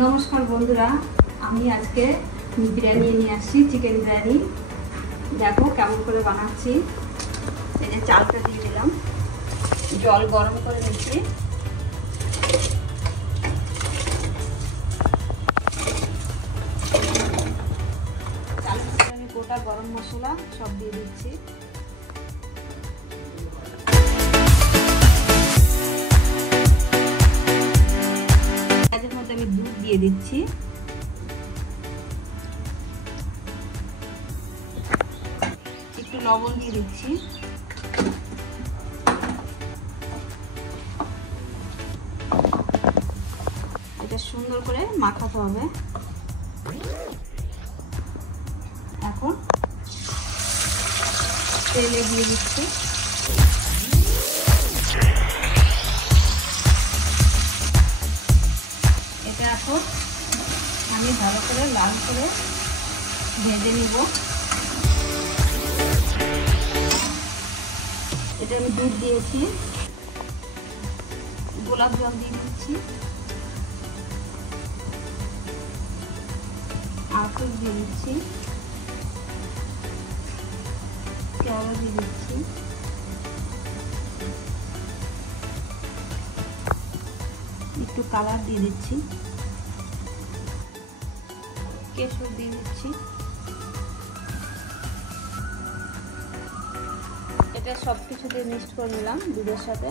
नमस्कार बंधुरा आमी आज के बिरियानी निये आसछि चिकेन बिरियानी देखो केमन करे बानाচ্ছি এই যে চালটা দিয়ে দিলাম জল গরম করে নিচ্ছি চালের সাথে আমি গোটা গরম মশলা সব দিয়ে দিচ্ছি এর মধ্যে আমি দুধ দিয়ে দিচ্ছি একটু লবণ দিয়ে দিচ্ছি এটা সুন্দর করে মাখাতে হবে এখন তেলে দিয়ে দিচ্ছি এটা এখন আমি ভালো করে লাল করে ভেজে নিব এটা আমি দুধ দিয়েছি গোলাপ জল দিয়ে দিচ্ছি আখরোট দিয়ে দিচ্ছি কেওড়া দিয়ে দিচ্ছি একটু কালার দিয়ে দিচ্ছি কেশর দিয়ে দিচ্ছি এটা সবকিছু দিয়ে মিক্সড করে নিলাম দুধের সাথে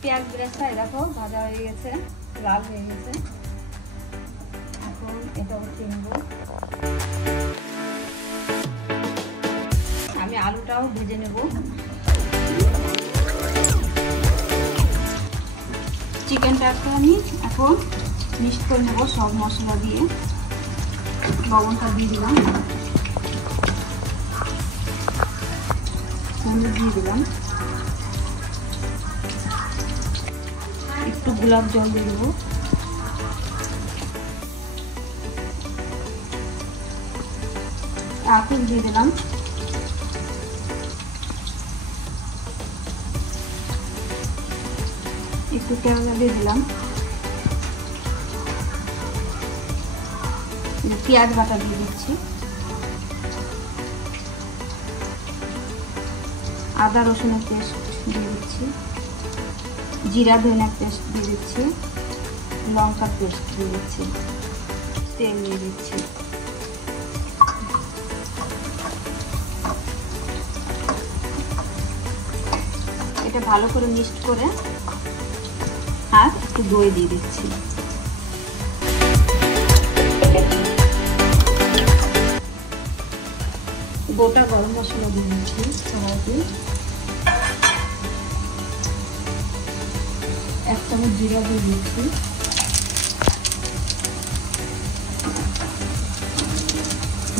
পেঁয়াজ বেরেস্তা দেখো ভাজা হয়ে গেছে লাল হয়ে গেছে এখন এটা উঠিয়ে নেব আমি আলুটাও ভেজে নেব চিকেনটাকে আমি এখন মিক্সড করে নেব সব মশলা দিয়ে লবণটা দিয়ে দিলাম হলুদ দিয়ে দিলাম একটু গোলাপ জল দিয়ে দেবো আখরোট দিয়ে দিলাম একটু কেওড়া দিয়ে দিলাম পেঁয়াজ বাটা দিয়ে দিচ্ছি আদা রসুনের পেস্ট দিয়ে দিচ্ছি জিরা ধনিয়ার পেস্ট দিয়ে দিচ্ছি লঙ্কার পেস্ট দিয়ে দিচ্ছি তেল দিয়ে দিচ্ছি এটা ভালো করে মিক্সড করে আর একটু দই দিয়ে দিচ্ছি গোটা গরম মশলা দিয়ে দিচ্ছি সবাইকে এক চামচ জিরা দিয়ে দিচ্ছি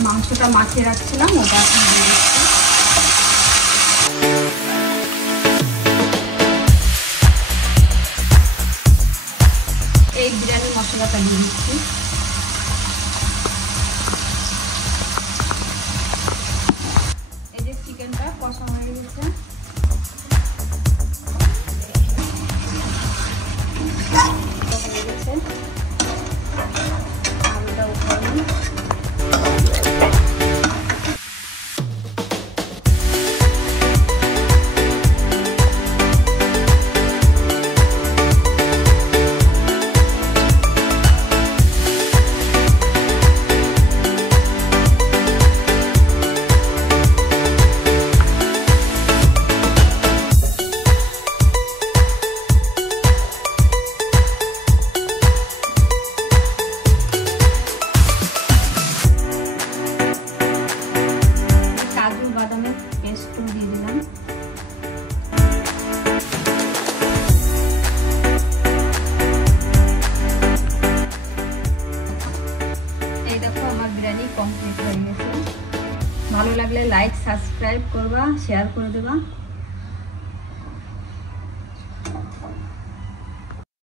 মাংসটা মাখিয়ে রাখছিলাম ওটা এখন দিয়ে দিচ্ছি এই বিরিয়ানি মশলাটা দিয়ে দিচ্ছি এই যে চিকেনটা কষা হয়ে গেছে আলুটা উঠানো বাদামের পেস্ট দিয়ে দিলাম এই দেখো আমার বিরিয়ানি কমপ্লিট হয়ে গেছে ভালো লাগলে লাইক সাবস্ক্রাইব করবা শেয়ার করে দেবা।